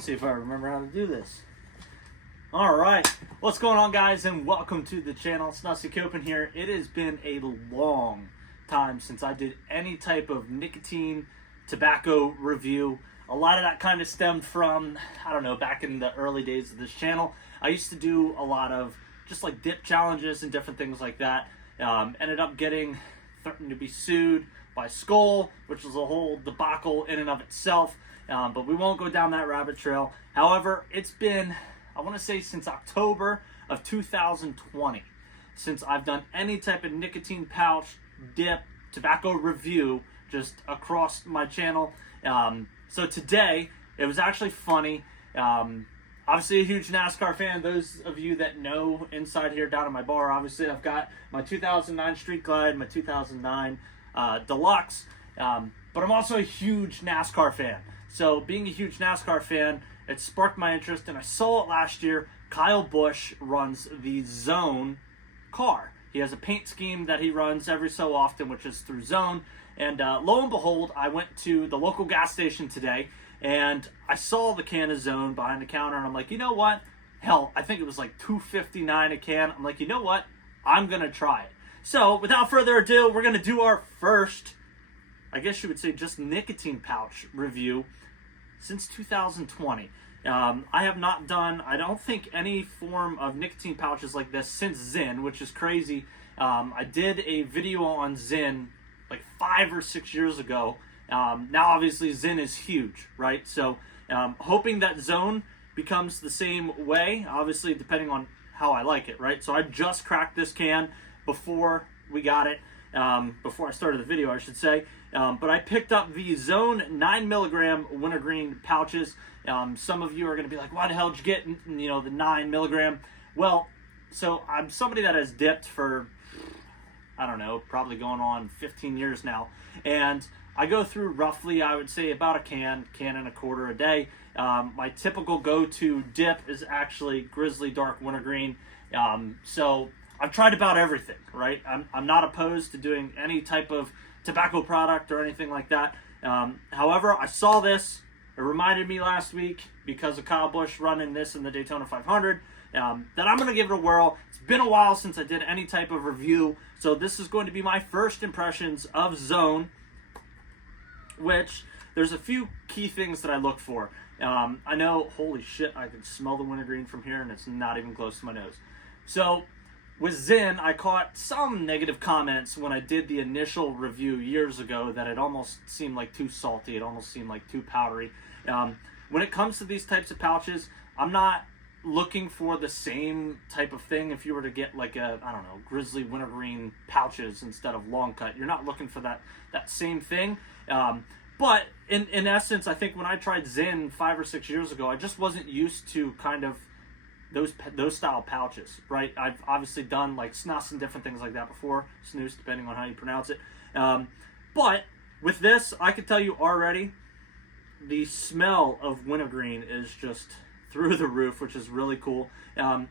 See if I remember how to do this. Alright, what's going on, guys, and welcome to the channel. Snussycopen here. It has been a long time since I did any type of nicotine tobacco review. A lot of that kind of stemmed from, I don't know, back in the early days of this channel. I used to do a lot of just like dip challenges and different things like that. Ended up threatened to be sued by Skull, which was a whole debacle in and of itself. But we won't go down that rabbit trail. However, it's been, I want to say, since October of 2020 since I've done any type of nicotine pouch, dip, tobacco review just across my channel. So today, it was actually funny. Obviously a huge NASCAR fan. Those of you that know inside here down at my bar, obviously I've got my 2009 Street Glide, my 2009 Deluxe, but I'm also a huge NASCAR fan. So being a huge NASCAR fan, it sparked my interest, and I saw it last year. Kyle Busch runs the Zone car. He has a paint scheme that he runs every so often, which is through Zone. And lo and behold, I went to the local gas station today, and I saw the can of Zone behind the counter, and I'm like, you know what? Hell, I think it was like $2.59 a can. I'm like, you know what? I'm going to try it. So without further ado, we're going to do our first, I guess you would say, just nicotine pouch review since 2020. I have not done, I don't think, any form of nicotine pouches like this since Zyn, which is crazy. I did a video on Zyn like 5 or 6 years ago. Now obviously Zyn is huge, right? So hoping that Zone becomes the same way, obviously depending on how I like it, right? So I just cracked this can before we got it, before I started the video, I should say. But I picked up the Zone 9 milligram wintergreen pouches. Some of you are going to be like, why the hell did you get, the 9 milligram? Well, so I'm somebody that has dipped for, I don't know, probably going on 15 years now. And I go through roughly, I would say, about a can and a quarter a day. My typical go-to dip is actually Grizzly Dark Wintergreen. So I've tried about everything, right? I'm not opposed to doing any type of tobacco product or anything like that. However, I saw this. It reminded me last week, because of Kyle Busch running this in the Daytona 500, that I'm going to give it a whirl. It's been a while since I did any type of review, so this is going to be my first impressions of Zone, which there's a few key things that I look for. I know, holy shit, I can smell the wintergreen from here, and it's not even close to my nose. So with Zyn, I caught some negative comments when I did the initial review years ago that it almost seemed like too salty. It almost seemed like too powdery. When it comes to these types of pouches, I'm not looking for the same type of thing. If you were to get like a, I don't know, Grizzly Wintergreen pouches instead of long cut, you're not looking for that same thing. But in essence, I think when I tried Zyn 5 or 6 years ago, I just wasn't used to kind of those style pouches, right? I've obviously done like Snus and different things like that before, Snus, depending on how you pronounce it. But with this, I can tell you already, the smell of wintergreen is just through the roof, which is really cool. I'm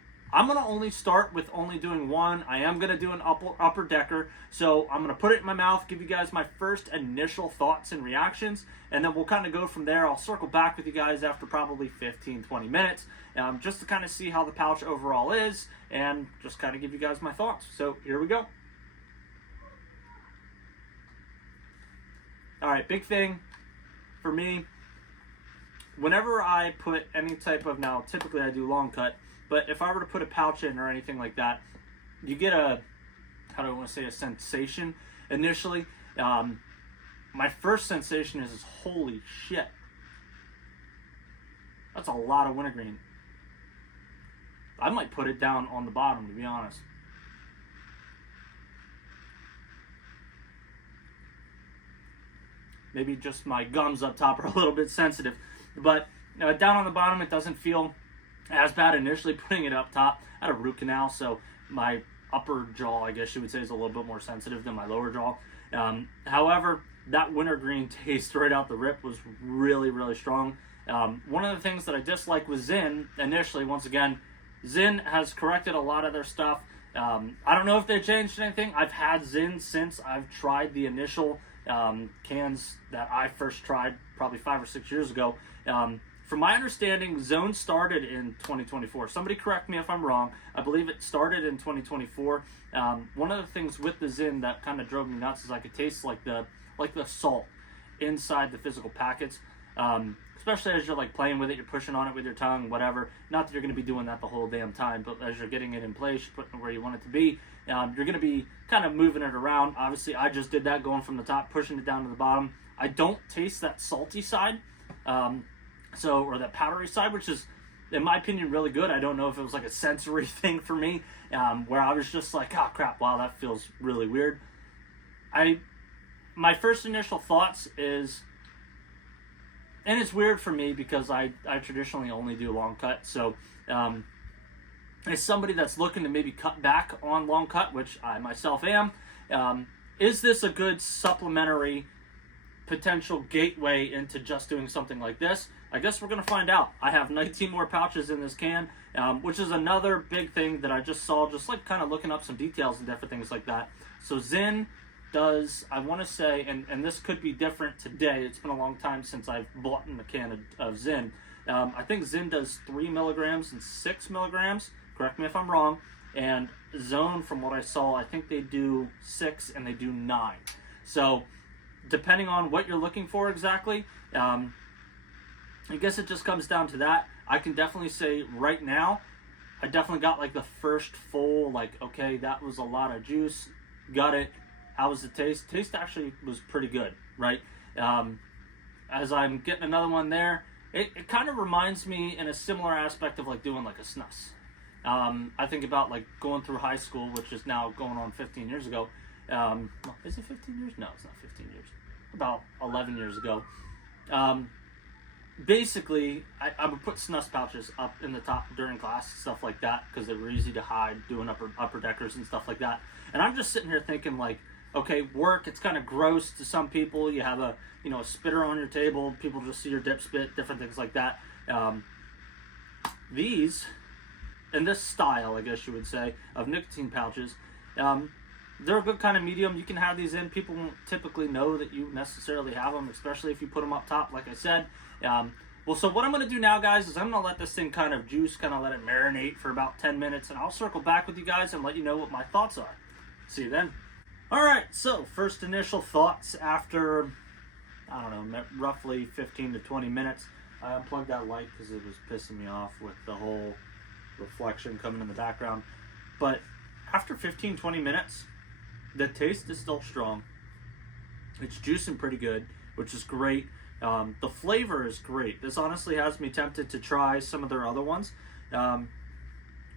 going to only start with only doing one. I am going to do an upper decker. So I'm going to put it in my mouth, give you guys my first initial thoughts and reactions, and then we'll kind of go from there. I'll circle back with you guys after probably 15, 20 minutes, just to kind of see how the pouch overall is, and just kind of give you guys my thoughts. So here we go. All right, big thing for me, whenever I put any type of, now typically I do long cut, but if I were to put a pouch in or anything like that, you get a, how do I want to say, a sensation initially. My first sensation is, holy shit. That's a lot of wintergreen. I might put it down on the bottom, to be honest. Maybe just my gums up top are a little bit sensitive. But down on the bottom, it doesn't feel as bad initially. Putting it up top, I had a root canal, so my upper jaw, I guess you would say, is a little bit more sensitive than my lower jaw. However, that wintergreen taste right out the rip was really, really strong. One of the things that I dislike with Zyn initially, once again, Zyn has corrected a lot of their stuff. I don't know if they changed anything. I've had Zyn since I've tried the initial cans that I first tried probably 5 or 6 years ago. from my understanding, Zone started in 2024. Somebody correct me if I'm wrong. I believe it started in 2024. One of the things with the Zyn that kind of drove me nuts is I could taste like the salt inside the physical packets. Especially as you're like playing with it, you're pushing on it with your tongue, whatever. Not that you're going to be doing that the whole damn time, but as you're getting it in place, you're putting it where you want it to be. You're going to be kind of moving it around. Obviously, I just did that, going from the top, pushing it down to the bottom. I don't taste that salty side, or that powdery side, which is, in my opinion, really good. I don't know if it was like a sensory thing for me, where I was just like, oh crap, wow, that feels really weird. My first initial thoughts is, and it's weird for me because I traditionally only do long cut. So as somebody that's looking to maybe cut back on long cut, which I myself am, is this a good supplementary potential gateway into just doing something like this? I guess we're going to find out. I have 19 more pouches in this can, which is another big thing that I just saw, just like kind of looking up some details and different things like that. So Zyn does, I want to say, and this could be different today. It's been a long time since I've bought in a can of Zyn. I think Zyn does 3 milligrams and 6 milligrams. Correct me if I'm wrong. And Zone, from what I saw, I think they do 6 and they do 9. So depending on what you're looking for exactly, I guess it just comes down to that. I can definitely say right now, I definitely got like the first full, like, okay, that was a lot of juice. Got it. How was the taste? Taste actually was pretty good, right? As I'm getting another one there, it kind of reminds me in a similar aspect of like doing like a snus. I think about like going through high school, which is now going on 15 years ago. Is it 15 years? No, it's not 15 years. About 11 years ago. Basically, I would put snus pouches up in the top during class, stuff like that, because they were easy to hide, doing upper deckers and stuff like that. And I'm just sitting here thinking like, okay, work, it's kind of gross to some people. You have a spitter on your table, people just see your dip spit, different things like that. These, in this style, I guess you would say, of nicotine pouches, they're a good kind of medium. You can have these in. People won't typically know that you necessarily have them, especially if you put them up top, like I said. So what I'm going to do now, guys, is I'm going to let this thing kind of juice, kind of let it marinate for about 10 minutes, and I'll circle back with you guys and let you know what my thoughts are. See you then. All right, so first initial thoughts after, I don't know, roughly 15 to 20 minutes. I unplugged that light because it was pissing me off with the whole reflection coming in the background. But after 15, 20 minutes, the taste is still strong. It's juicing pretty good, which is great. The flavor is great. This honestly has me tempted to try some of their other ones.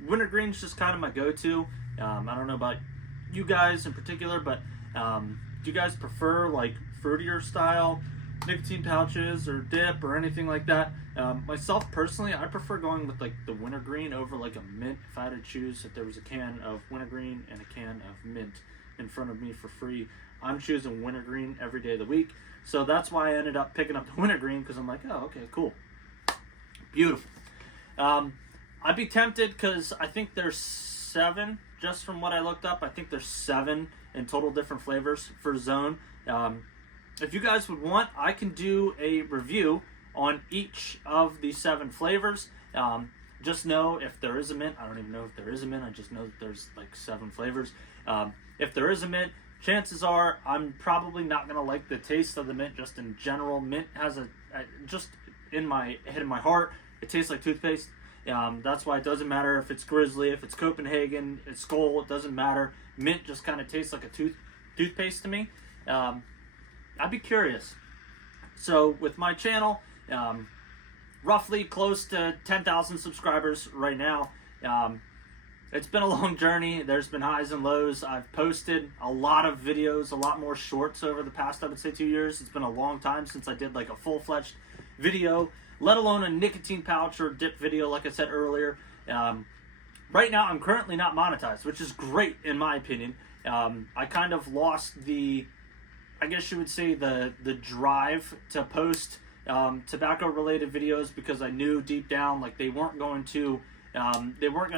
Wintergreen's just kind of my go-to. I don't know about you guys in particular, but do you guys prefer like fruitier style nicotine pouches or dip or anything like that? Myself personally, I prefer going with like the wintergreen over like a mint. If I had to choose, if there was a can of wintergreen and a can of mint in front of me for free, I'm choosing wintergreen every day of the week. So that's why I ended up picking up the wintergreen, because I'm like, oh, okay, cool, beautiful. I'd be tempted because I think there's 7, just from what I looked up. I think there's 7 in total different flavors for Zone. If you guys would want, I can do a review on each of the 7 flavors. Just know if there is a mint, I don't even know if there is a mint, I just know that there's like 7 flavors. If there is a mint, chances are I'm probably not going to like the taste of the mint just in general. Mint has just in my head and my heart, it tastes like toothpaste. That's why it doesn't matter if it's Grizzly, if it's Copenhagen, it's Skull, it doesn't matter. Mint just kind of tastes like a toothpaste to me. I'd be curious. So with my channel, roughly close to 10,000 subscribers right now. It's been a long journey. There's been highs and lows. I've posted a lot of videos, a lot more shorts over the past, I would say, 2 years. It's been a long time since I did like a full-fledged video, let alone a nicotine pouch or dip video, like I said earlier. Right now, I'm currently not monetized, which is great in my opinion. I kind of lost the, I guess you would say, the drive to post tobacco-related videos, because I knew deep down like they weren't going to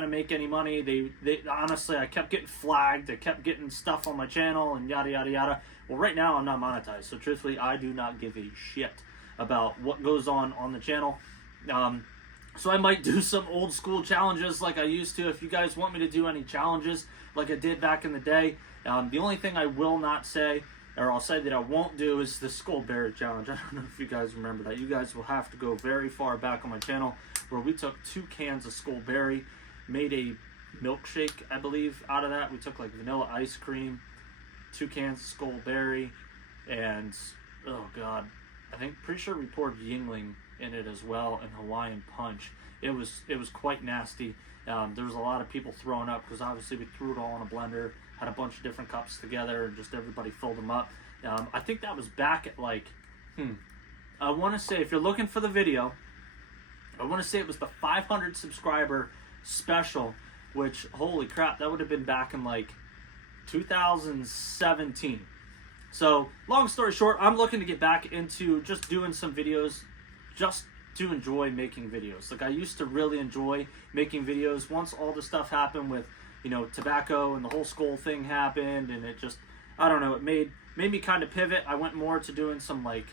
make any money. They honestly, I kept getting flagged. I kept getting stuff on my channel and yada yada yada. Well, right now I'm not monetized, so truthfully, I do not give a shit about what goes on the channel. So I might do some old school challenges like I used to. If you guys want me to do any challenges like I did back in the day, the only thing I will not say, or I'll say that I won't do, is the Skullberry challenge. I don't know if you guys remember that. You guys will have to go very far back on my channel where we took 2 cans of Skullberry, made a milkshake, I believe, out of that. We took like vanilla ice cream, 2 cans of Skullberry, and oh god, pretty sure we poured Yingling in it as well, and Hawaiian Punch. It was quite nasty. There was a lot of people throwing up because obviously we threw it all in a blender, had a bunch of different cups together, and just everybody filled them up. I think that was back at like, I want to say, if you're looking for the video, I want to say it was the 500 subscriber special, which, holy crap, that would have been back in like 2017. So, long story short, I'm looking to get back into just doing some videos just to enjoy making videos. Like, I used to really enjoy making videos. Once all the stuff happened with, you know, tobacco and the whole skull thing happened, and it just, I don't know, it made me kind of pivot. I went more to doing some, like,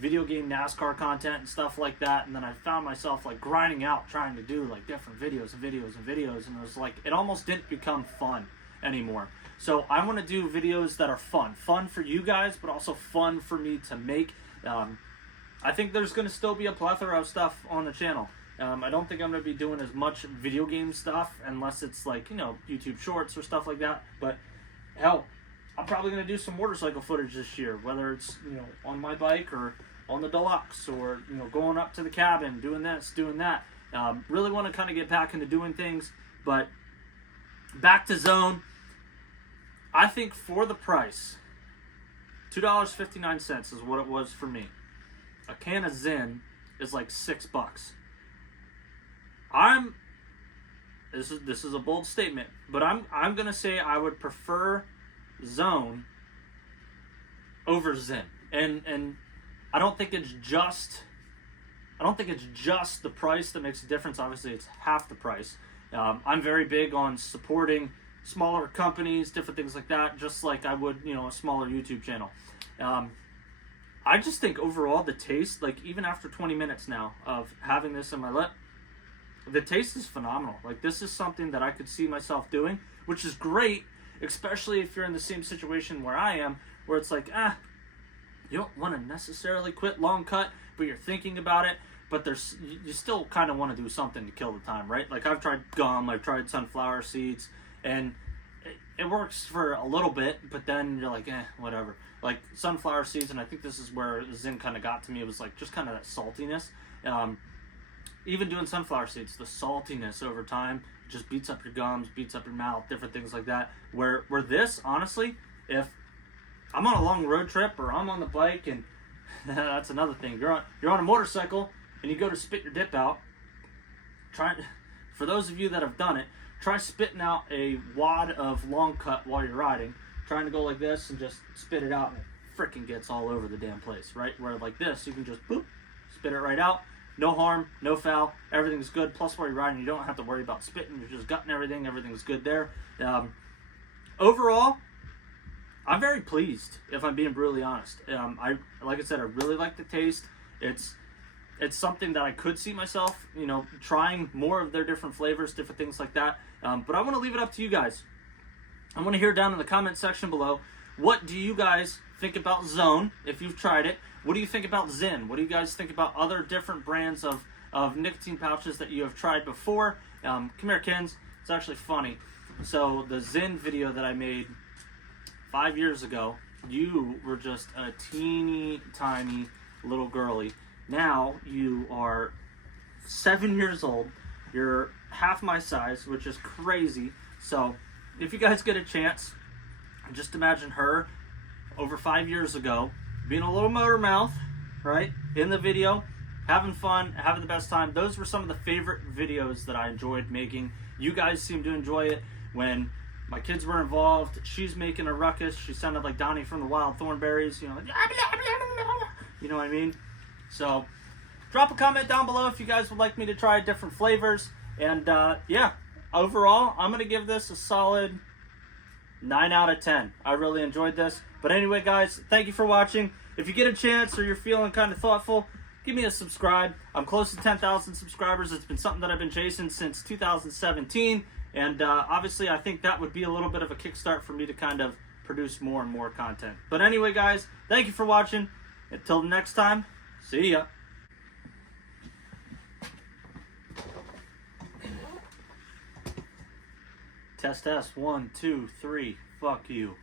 video game NASCAR content and stuff like that, and then I found myself, like, grinding out trying to do, like, different videos, and it was like, it almost didn't become fun anymore. So I want to do videos that are fun for you guys, but also fun for me to make. I think there's going to still be a plethora of stuff on the channel. I don't think I'm going to be doing as much video game stuff unless it's like, you know, YouTube shorts or stuff like that. But hell, I'm probably going to do some motorcycle footage this year, whether it's, you know, on my bike or on the Deluxe, or, you know, going up to the cabin, doing this, doing that. Really want to kind of get back into doing things. But back to Zone. I think for the price, $2.59 is what it was for me. A can of Zyn is like $6. This is a bold statement, but I'm gonna say I would prefer Zone over Zyn, and I don't think it's just the price that makes a difference. Obviously, it's half the price. I'm very big on supporting smaller companies, different things like that, just like I would, you know, a smaller YouTube channel. I just think overall the taste, like even after 20 minutes now of having this in my lip, the taste is phenomenal. Like, this is something that I could see myself doing, which is great, especially if you're in the same situation where I am, where it's like, you don't want to necessarily quit long cut, but you're thinking about it, but you still kind of want to do something to kill the time, right? Like, I've tried gum, I've tried sunflower seeds, and it works for a little bit, but then you're like, whatever. Like, sunflower seeds, and I think this is where Zyn kind of got to me. It was like just kind of that saltiness. Even doing sunflower seeds, the saltiness over time just beats up your gums, beats up your mouth, different things like that. Where this, honestly, if I'm on a long road trip or I'm on the bike, and that's another thing. You're on a motorcycle and you go to spit your dip out. For those of you that have done it, try spitting out a wad of long cut while you're riding. Trying to go like this and just spit it out, and it freaking gets all over the damn place, right? Where like this, you can just boop, spit it right out. No harm, no foul, everything's good. Plus, while you're riding, you don't have to worry about spitting. You're just gutting everything. Everything's good there. Overall, I'm very pleased, if I'm being brutally honest. Like I said, I really like the taste. It's something that I could see myself, you know, trying more of their different flavors, different things like that. But I want to leave it up to you guys. I want to hear down in the comment section below, what do you guys think about Zone, if you've tried it? What do you think about Zyn? What do you guys think about other different brands of nicotine pouches that you have tried before? Come here, Kens. It's actually funny. So the Zyn video that I made 5 years ago, you were just a teeny tiny little girly. Now you are 7 years old. You're half my size, which is crazy. So if you guys get a chance, just imagine her over 5 years ago being a little motor mouth, right, in the video, having fun, having the best time. Those were some of the favorite videos that I enjoyed making. You guys seem to enjoy it. When my kids were involved, she's making a ruckus. She sounded like Donnie from the Wild Thornberries, you know, like, you know what I mean? So drop a comment down below if you guys would like me to try different flavors. And yeah, overall, I'm going to give this a solid 9 out of 10. I really enjoyed this. But anyway, guys, thank you for watching. If you get a chance or you're feeling kind of thoughtful, give me a subscribe. I'm close to 10,000 subscribers. It's been something that I've been chasing since 2017. And obviously, I think that would be a little bit of a kickstart for me to kind of produce more and more content. But anyway, guys, thank you for watching. Until next time, see ya. Test, test, 1, 2, 3, fuck you.